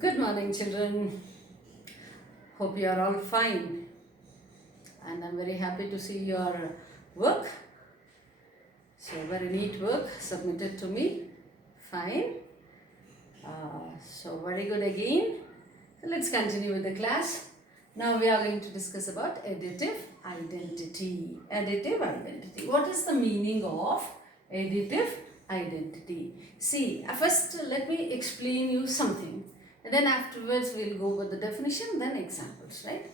Good morning, children. Hope you are all fine. And I'm very happy to see your work. So, very neat work submitted to me. Fine. So, very good again. So, let's continue with the class. Now, we are going to discuss about additive identity. Additive identity. What is the meaning of additive identity? See, first let me explain you something. And then afterwards we'll go with the definition, then examples, right?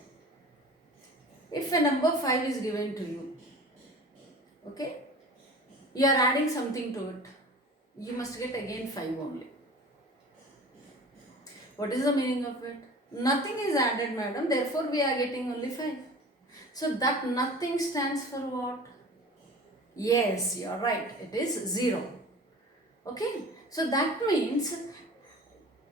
If a number 5 is given to you, okay, you are adding something to it, you must get again 5 only. What is the meaning of it? Nothing is added, madam, therefore we are getting only 5. So that nothing stands for what? Yes, you are right, it is 0. Okay, so that means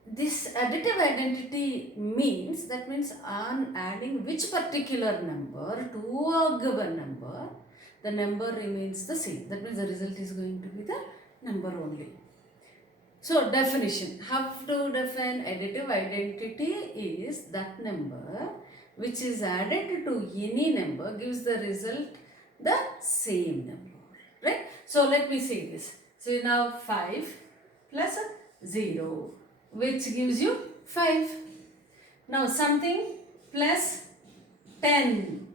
this additive identity means, that means on adding which particular number to a given number, the number remains the same. That means the result is going to be the number only. So definition, how to define additive identity is that number which is added to any number gives the result the same number, right? So let me see this. So now 5 plus 0, which gives you 5. Now something plus 10.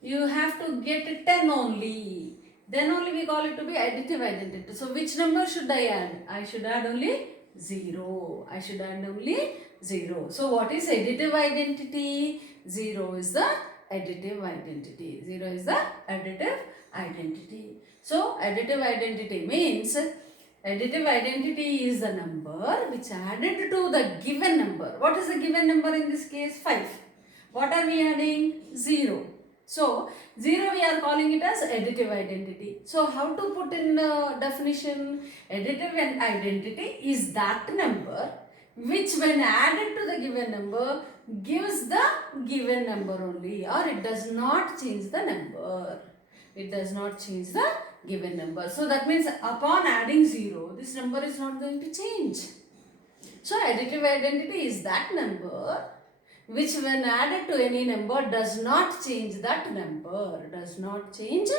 You have to get 10 only. Then only we call it to be additive identity. So which number should I add? I should add only 0. I should add only 0. So what is additive identity? 0 is the additive identity. 0 is the additive identity. So additive identity means additive identity is the number which added to the given number. What is the given number in this case? 5. What are we adding? 0. So 0 we are calling it as additive identity. So how to put in the definition? Additive identity is that number which when added to the given number gives the given number only, or it does not change the number. It does not change the given number. So that means upon adding 0, this number is not going to change. So additive identity is that number which when added to any number does not change that number. Does not change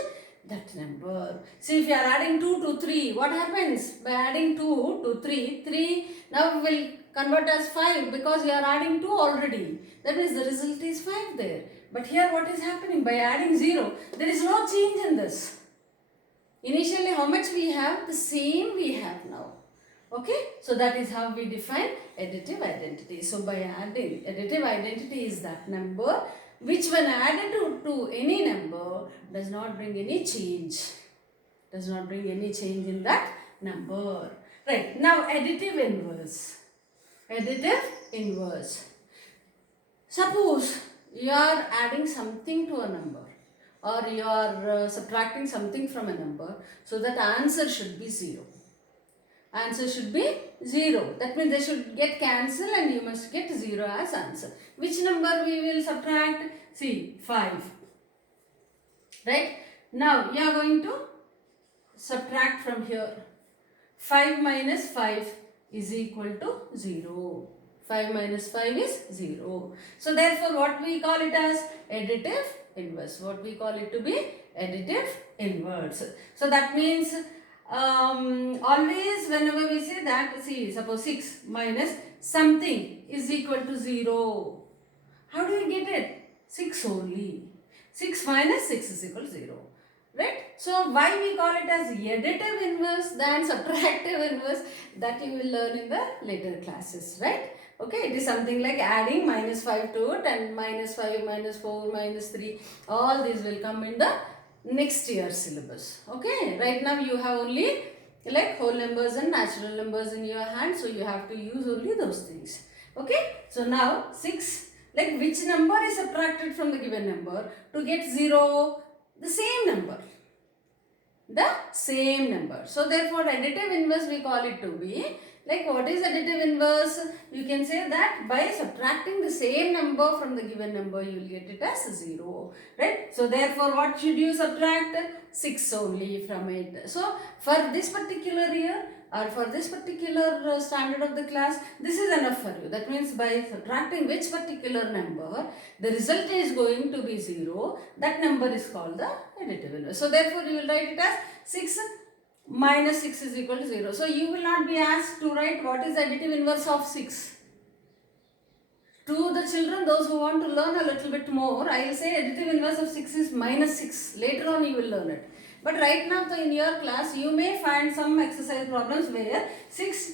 that number. See, if you are adding 2 to 3, what happens? By adding 2 to 3, 3 now will convert as 5 because you are adding 2 already. That means the result is 5 there. But here what is happening? By adding 0, there is no change in this. Initially how much we have? The same we have now. Okay, so that is how we define additive identity. So by adding, additive identity is that number which when added to any number does not bring any change. Does not bring any change in that number. Right, now additive inverse. Additive inverse. Suppose you are adding something to a number, or you are subtracting something from a number, so that answer should be 0. Answer should be 0. That means they should get cancelled and you must get 0 as answer. Which number we will subtract? See, 5. Right? Now, you are going to subtract from here. 5 minus 5 is equal to 0. 5 minus 5 is 0. So, therefore, what we call it as additive inverse. What we call it to be additive inverse. So, that means always whenever we say that, see, suppose 6 minus something is equal to 0. How do you get it? 6 only. 6 minus 6 is equal to 0. Right? So why we call it as additive inverse than subtractive inverse, that you will learn in the later classes, right? Okay, it is something like adding minus 5 to it, and minus 5, minus 4, minus 3, all these will come in the next year's syllabus. Okay, right now you have only like whole numbers and natural numbers in your hand, so you have to use only those things. Okay, so now 6, like which number is subtracted from the given number to get 0? The same number. The same number. So therefore additive inverse we call it to be, like what is additive inverse? You can say that by subtracting the same number from the given number, you will get it as 0. Right? So therefore what should you subtract? 6 only from it. So for this particular year, or for this particular standard of the class, this is enough for you. That means by subtracting which particular number, the result is going to be 0. That number is called the additive inverse. So therefore, you will write it as 6 minus 6 is equal to 0. So you will not be asked to write what is the additive inverse of 6. To the children, those who want to learn a little bit more, I will say additive inverse of 6 is minus 6. Later on you will learn it. But right now, so in your class, you may find some exercise problems where 6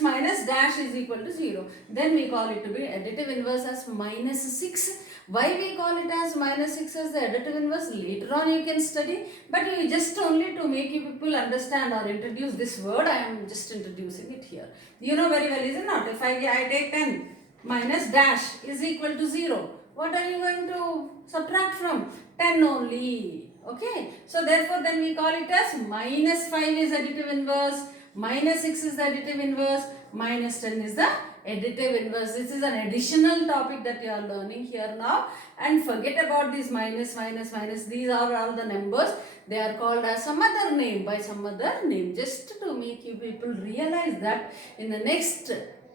minus dash is equal to 0. Then we call it to be additive inverse as minus 6. Why we call it as minus 6 as the additive inverse? Later on you can study. But you just only to make you people understand or introduce this word, I am just introducing it here. You know very well, is it not? If I take 10 minus dash is equal to 0. What are you going to subtract from? 10 only. Okay. So therefore then we call it as minus 5 is additive inverse. Minus 6 is the additive inverse, minus 10 is the additive inverse. This is an additional topic that you are learning here now, and forget about these minus, minus, minus. These are all the numbers. They are called as some other name, by some other name, just to make you people realize that in the next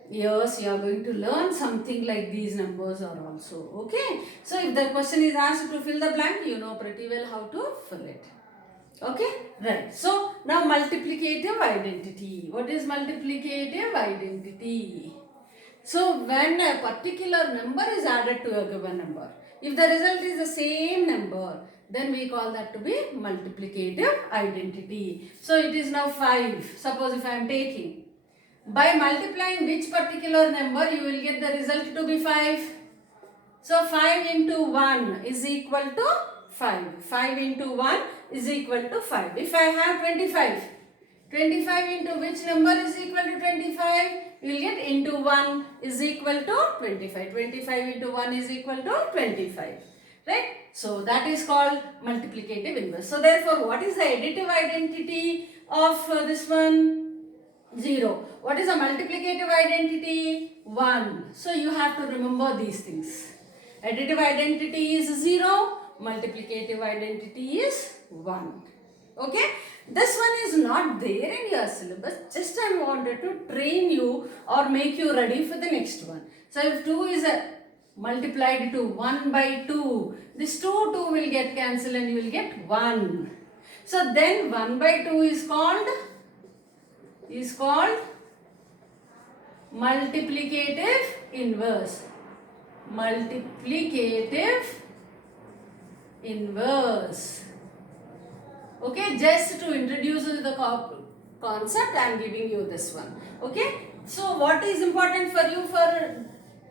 years you are going to learn something like these numbers are also. Okay. So if the question is asked to fill the blank, you know pretty well how to fill it. Okay, right. So now multiplicative identity. What is multiplicative identity? So when a particular number is added to a given number, if the result is the same number, then we call that to be multiplicative identity. So it is now 5. Suppose if I am taking, by multiplying which particular number, you will get the result to be 5. So 5 into 1 is equal to 5. 5 into 1 is equal to 5. If I have 25, 25 into which number is equal to 25? You will get into 1 is equal to 25. 25 into 1 is equal to 25. Right? So that is called multiplicative inverse. So therefore, what is the additive identity of this one? 0. What is the multiplicative identity? 1. So you have to remember these things. Additive identity is 0. Multiplicative identity is 1. Okay. This one is not there in your syllabus. Just I wanted to train you or make you ready for the next one. So if 2 is multiplied to 1 by 2, this 2 will get cancelled and you will get 1. So then 1 by 2 is called multiplicative inverse. Multiplicative inverse. Okay, just to introduce you the concept, I am giving you this one. Okay, so what is important for you for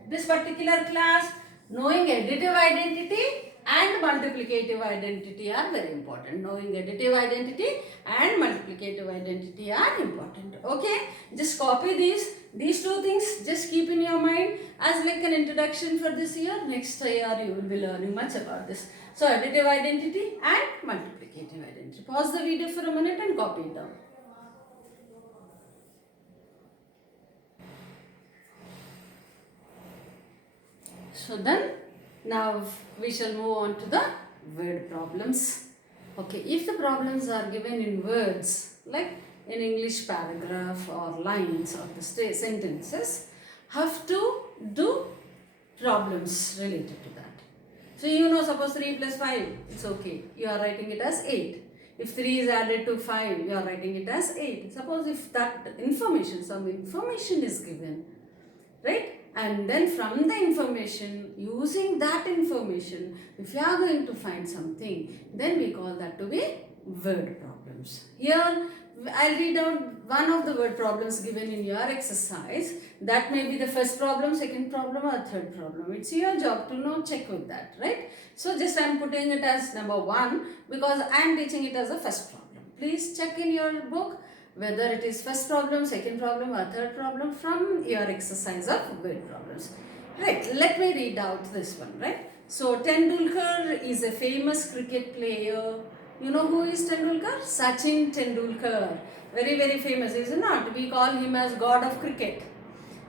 this particular class? Knowing additive identity and multiplicative identity are very important. Knowing additive identity and multiplicative identity are important. Okay, just copy these two things. Just keep in your mind as like an introduction for this year. Next year you will be learning much about this. So additive identity and multiplicative identity. Pause the video for a minute and copy it down. So then now we shall move on to the word problems. Okay, if the problems are given in words like in English paragraph or lines or the sentences, have to do problems related to that. So you know, suppose 3 plus 5, it's okay. You are writing it as 8. If 3 is added to 5, you are writing it as 8. Suppose if that information, some information is given, right? And then from the information, using that information, if you are going to find something, then we call that to be word problems. Here, I'll read out one of the word problems given in your exercise. That may be the first problem, second problem or third problem. It's your job to know, check with that, right? So just I'm putting it as number 1 because I'm teaching it as a first problem. Please check in your book whether it is first problem, second problem or third problem from your exercise of word problems. Right, let me read out this one, right? So Tendulkar is a famous cricket player. You know who is Tendulkar? Sachin Tendulkar. Very, very famous, is it not? We call him as God of cricket.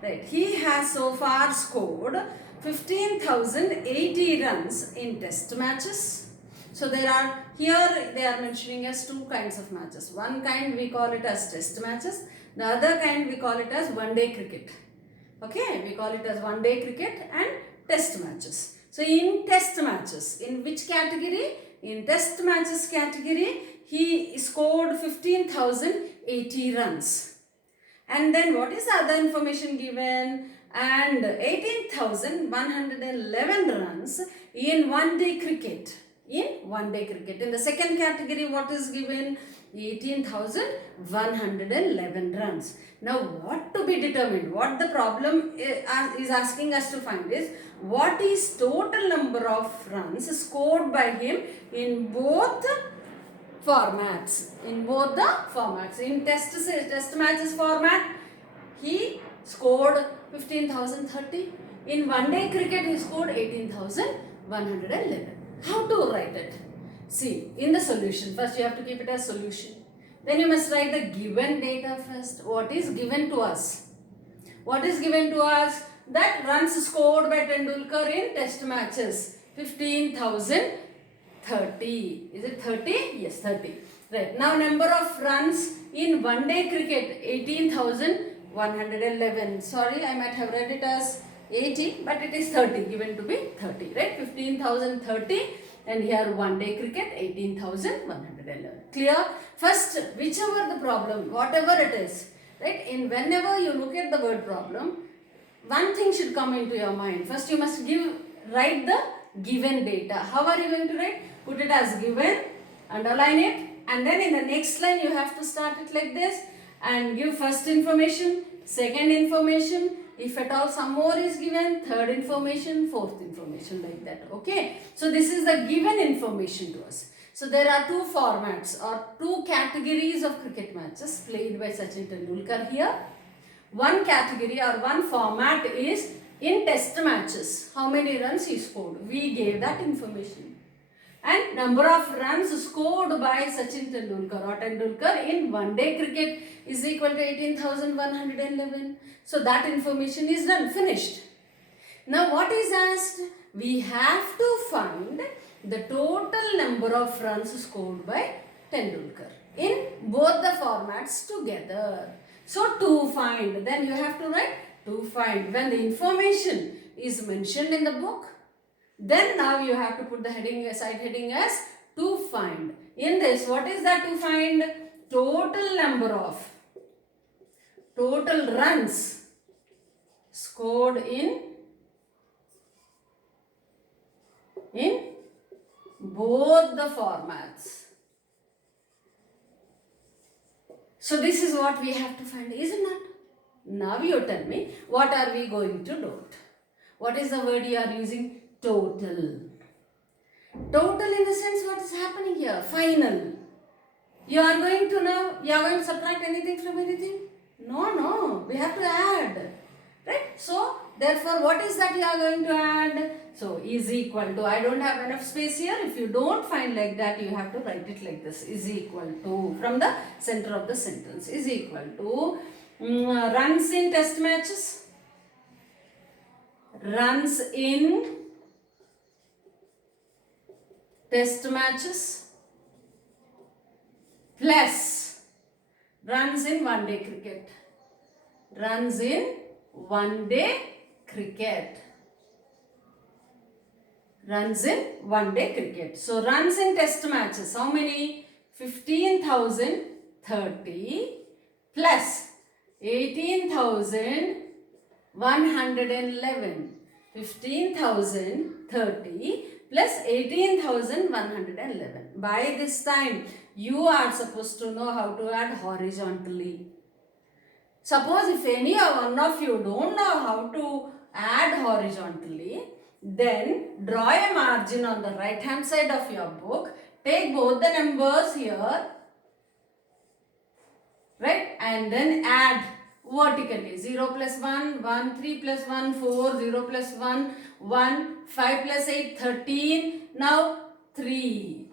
Right. He has so far scored 15,080 runs in test matches, So there are, here they are mentioning as two kinds of matches. One kind we call it as test matches. The other kind we call it as one-day cricket. Okay, we call it as one-day cricket and test matches. So in test matches, in which category? In test matches category, he scored 15,080 runs. And then what is the other information given? And 18,111 runs in one-day cricket. In one-day cricket. In the second category, what is given? 18,111 runs. Now, what to be determined? What the problem is asking us to find is, what is total number of runs scored by him in both formats? In both the formats. In test matches format, he scored 15,030. In one-day cricket, he scored 18,111. How to write it? See, in the solution, first you have to keep it as solution. Then you must write the given data first. What is given to us? What is given to us? That runs scored by Tendulkar in test matches. 15,030. Is it 30? Yes, 30. Right. Now number of runs in one-day cricket, 18,111. Sorry, I might have read it as 80, but it is 30, given to be 30, right? 15,030, and here one-day cricket, 18,111. Clear? First, whichever the problem, whatever it is, right? In whenever you look at the word problem, one thing should come into your mind. First, you must write the given data. How are you going to write? Put it as given, underline it, and then in the next line you have to start it like this and give first information, second information, if at all some more is given, third information, fourth information, like that. Okay. So this is the given information to us. So there are two formats or two categories of cricket matches played by Sachin Tendulkar here. One category or one format is in test matches. How many runs he scored? We gave that information. And number of runs scored by Sachin Tendulkar or Tendulkar in one-day cricket is equal to 18,111. So that information is done, finished. Now what is asked? We have to find the total number of runs scored by Tendulkar in both the formats together. So to find, then you have to write to find. When the information is mentioned in the book, then now you have to put the heading, side heading as to find. In this, what is that to find? Total number of total runs scored in both the formats. So this is what we have to find, isn't it? Now you tell me, what are we going to do? What is the word you are using? Total. Total in the sense, what is happening here? Final. You are going to now, you are going to subtract anything from anything? No, we have to add. Right? So, therefore, what is that you are going to add? So, is equal to, I don't have enough space here. If you don't find like that, you have to write it like this. Is equal to, from the center of the sentence, is equal to runs in test matches. Runs in test matches plus runs in one-day cricket. Runs in one-day cricket. Runs in one-day cricket. So runs in test matches, how many? 15,030 plus 18,111. 15,030 plus 18,111. By this time, you are supposed to know how to add horizontally. Suppose if any one of you don't know how to add horizontally, then draw a margin on the right hand side of your book. Take both the numbers here, right? And then add vertically. 0 plus 1, 1, 3 plus 1, 4, 0 plus 1, 1, 5 plus 8, 13, now 3.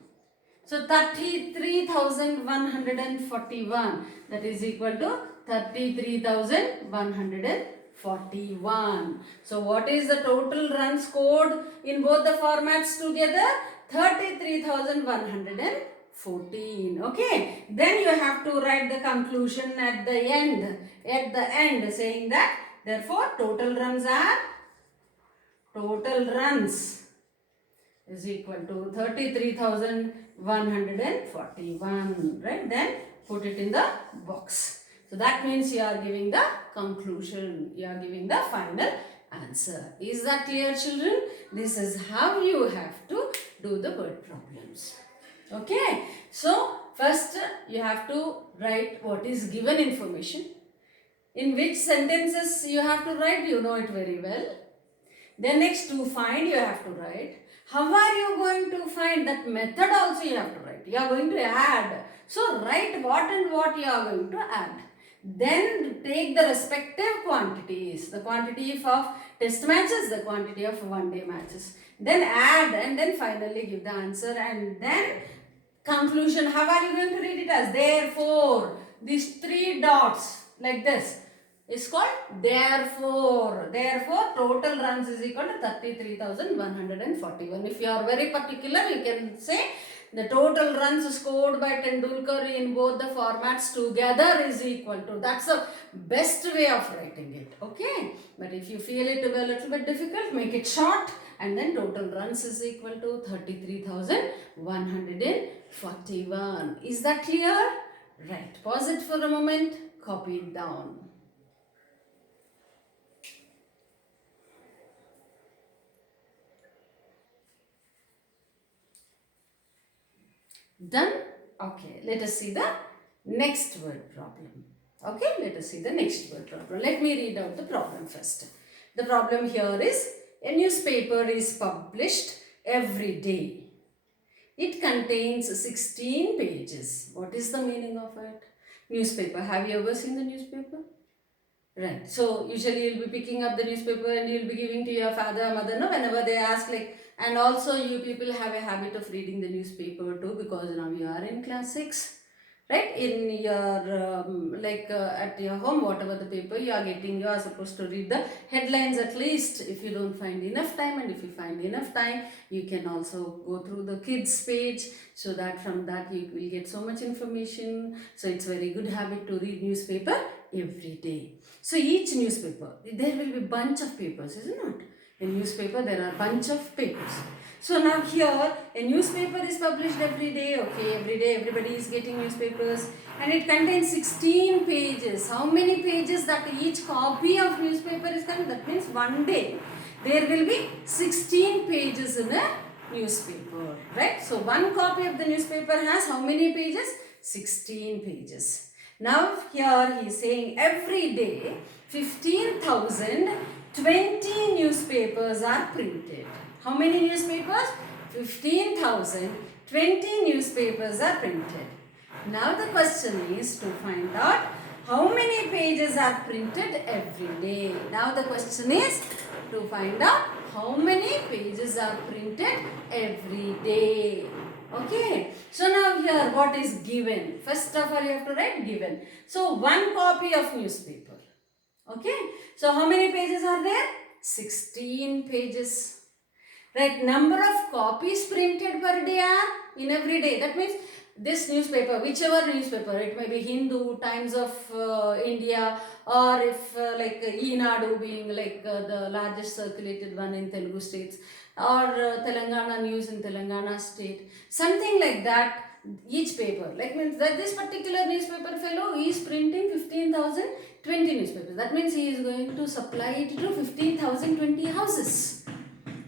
So 33,141, that is equal to 33,141. So what is the total runs scored in both the formats together? 33,114. Okay, then you have to write the conclusion at the end, saying that therefore total runs is equal to 33,141, right? Then put it in the box. So that means you are giving the conclusion, you are giving the final answer. Is that clear, children? This is how you have to do the word problems. Okay, so first you have to write what is given information. In which sentences you have to write, you know it very well. Then next, to find, you have to write. How are you going to find? That method also you have to write. You are going to add. So write what and what you are going to add. Then take the respective quantities. The quantity of test matches, the quantity of one-day matches. Then add and then finally give the answer. And then conclusion. How are you going to read it as? Therefore, these three dots like this is called therefore. Therefore, total runs is equal to 33,141. If you are very particular, you can say the total runs scored by Tendulkar in both the formats together is equal to. That's the best way of writing it. Okay. But if you feel it a little bit difficult, make it short and then total runs is equal to 33,141. Is that clear? Right. Pause it for a moment. Copy it down. Done? Okay, let us see the next word problem. Okay, let us see the next word problem. Let me read out the problem first. The problem here is a newspaper is published every day. It contains 16 pages. What is the meaning of it? Newspaper. Have you ever seen the newspaper? Right. So usually you'll be picking up the newspaper and you'll be giving to your father or mother, no? Whenever they ask, like, and also you people have a habit of reading the newspaper too, because now you are in class 6. Right? In your, at your home, whatever the paper you are getting, you are supposed to read the headlines at least. If you don't find enough time, and if you find enough time, you can also go through the kids page, so that from that you will get so much information. So it's very good habit to read newspaper every day. So each newspaper, there will be bunch of papers, isn't it? In newspaper, there are bunch of papers. So now here, a newspaper is published every day. Okay, every day everybody is getting newspapers. And it contains 16 pages. How many pages that each copy of newspaper is contained? That means one day, there will be 16 pages in a newspaper. Right? So one copy of the newspaper has how many pages? 16 pages. Now here he is saying every day 15,020 newspapers are printed. How many newspapers? 15,020 newspapers are printed. Now the question is to find out how many pages are printed every day. Now the question is to find out how many pages are printed every day. Okay, so now here what is given? First of all you have to write given. So one copy of newspaper. Okay, so how many pages are there? 16 pages. Right, number of copies printed per day are in every day. That means this newspaper, whichever newspaper, it may be Hindu, Times of India, or if like Eenadu being like the largest circulated one in Telugu states, or Telangana News in Telangana state, something like that. Each paper, like means that this particular newspaper fellow is printing 15,020 newspapers. That means he is going to supply it to 15,020 houses.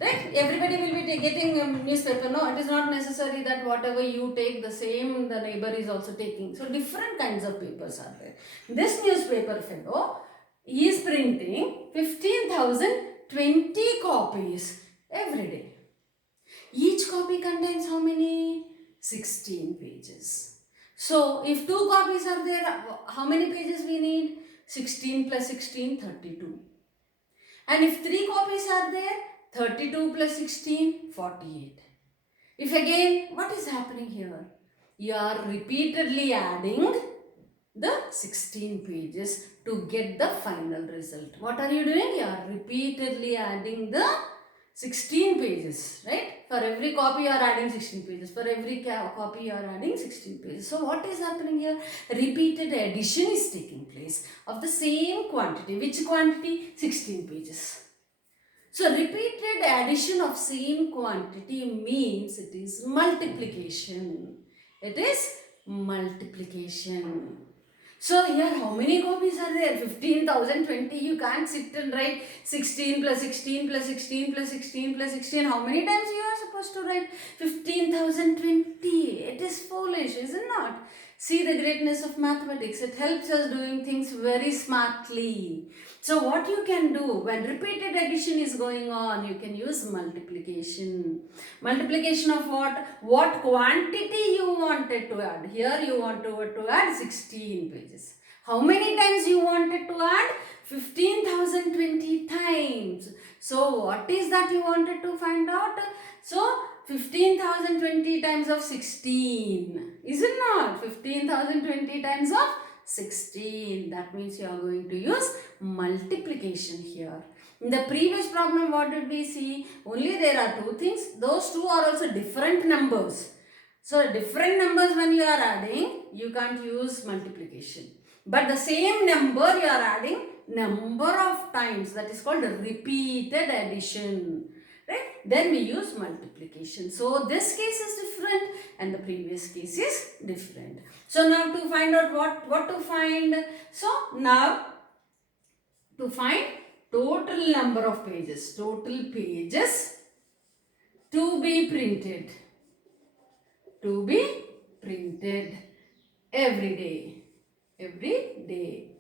Right? Everybody will be getting a newspaper. No, it is not necessary that whatever you take, the same the neighbor is also taking. So different kinds of papers are there. This newspaper fellow is printing 15,020 copies every day. Each copy contains how many? 16 pages. So if 2 copies are there, how many pages we need? 16 plus 16, 32. And if 3 copies are there, 32 plus 16, 48. If again, what is happening here? You are repeatedly adding the 16 pages to get the final result. What are you doing? You are repeatedly adding the 16 pages, right? For every copy you are adding 16 pages. For every copy you are adding 16 pages. So what is happening here? Repeated addition is taking place of the same quantity. Which quantity? 16 pages. So repeated addition of same quantity means it is multiplication. It is multiplication. So here how many copies are there? 15,020. You can't sit and write 16 plus 16 plus 16 plus 16 plus 16. How many times you are supposed to write 15,020? It is foolish, is it not? See the greatness of mathematics. It helps us doing things very smartly. So what you can do when repeated addition is going on, you can use multiplication. Multiplication of what? What quantity you wanted to add. Here you want to add 16 pages. How many times you wanted to add? 15,020 times. So what is that you wanted to find out? So 15,020 times of 16. Is it not? 15,020 times of 16. That means you are going to use multiplication here. In the previous problem, what did we see? Only there are two things. Those two are also different numbers. So different numbers when you are adding, you can't use multiplication. But the same number you are adding number of times. That is called repeated addition. Right? Then we use multiplication. So this case is different and the previous case is different. So now to find out what to find. So now to find total number of pages. Total pages to be printed. To be printed every day. Every day.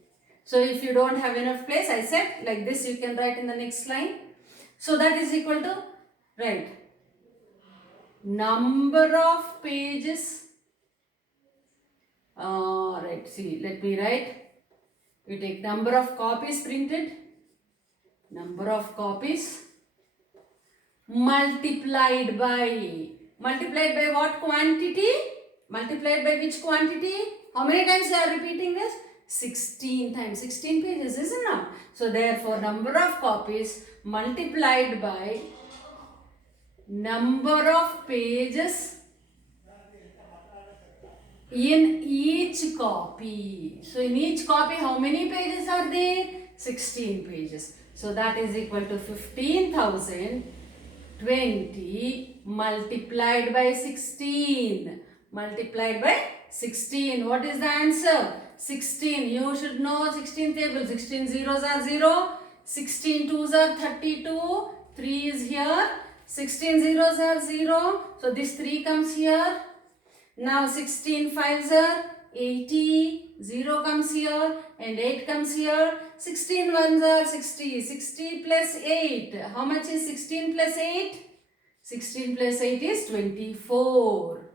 So if you don't have enough place, I said like this you can write in the next line. So that is equal to, right, number of pages. Right, see, let me write. You take number of copies printed. Number of copies multiplied by what quantity? Multiplied by which quantity? How many times you are repeating this? 16 times. 16 pages, isn't it? So therefore number of copies multiplied by number of pages in each copy. So in each copy how many pages are there? 16 pages. So that is equal to 15,020 multiplied by 16. Multiplied by 16. What is the answer? 16. You should know 16 table. 16 zeros are 0. 16 twos are 32. 3 is here. 16 zeros are 0. So this 3 comes here. Now 16 fives are 80. 0 comes here and 8 comes here. 16 ones are 60. 60 plus 8. How much is 16 plus 8? 16 plus 8 is 24.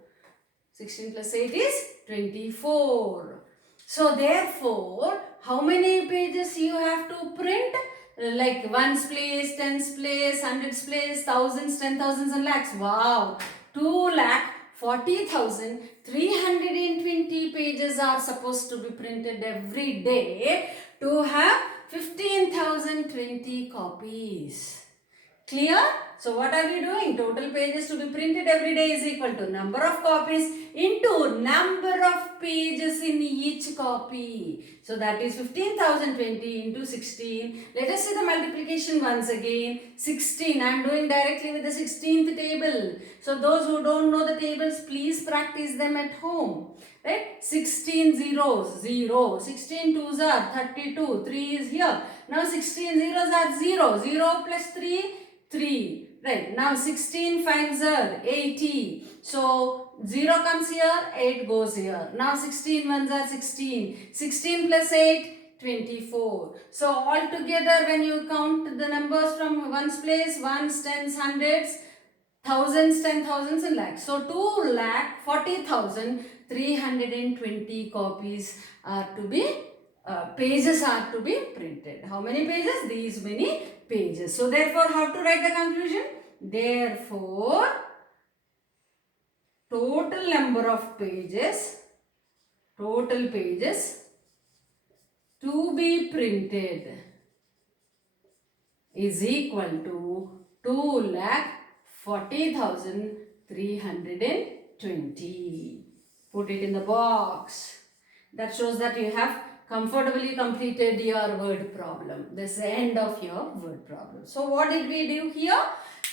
16 plus 8 is 24. So therefore, how many pages you have to print? Like ones place, tens place, hundreds place, thousands, 10,000s and lakhs. Wow! 2,40,320 pages are supposed to be printed every day to have 15,020 copies. Clear? So what are we doing? Total pages to be printed every day is equal to number of copies into number of pages in each copy. So that is 15,020 into 16. Let us see the multiplication once again. 16. I am doing directly with the 16th table. So those who don't know the tables, please practice them at home. Right? 16 zeros, 0. 16 twos are 32. 3 is here. Now 16 zeros are 0. 0 plus 3. 3. Right. Now 16 fives are 80. So 0 comes here, 8 goes here. Now 16 ones are 16. 16 plus 8, 24. So all together when you count the numbers from ones place, ones, tens, hundreds, thousands, 10,000s and lakhs. So 2,40,320 copies are to be pages are to be printed. How many pages? These many pages. So therefore, how to write the conclusion? Therefore, total number of pages, total pages to be printed is equal to 40,320. Put it in the box. That shows that you have comfortably completed your word problem. This is the end of your word problem. So what did we do here?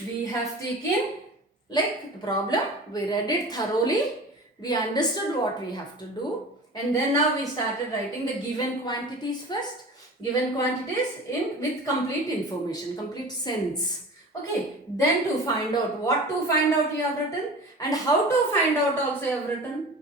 We have taken like the problem, we read it thoroughly, we understood what we have to do, and then now we started writing the given quantities first. Given quantities in with complete information, complete sense. Okay, then to find out what to find out you have written and how to find out also you have written,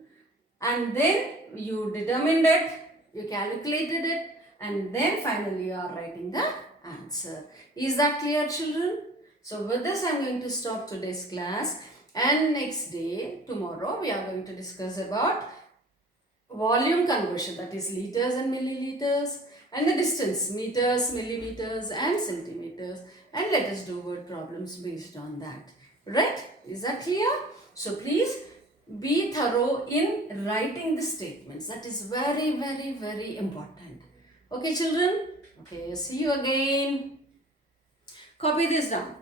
and then you determined it, you calculated it, and then finally you are writing the answer. Is that clear, children? So with this I am going to stop today's class, and next day, tomorrow, we are going to discuss about volume conversion, that is liters and milliliters, and the distance, meters, millimeters and centimeters, and let us do word problems based on that. Right? Is that clear? So please be thorough in writing the statements. That is very, very, very important. Okay, children? Okay, see you again. Copy this down.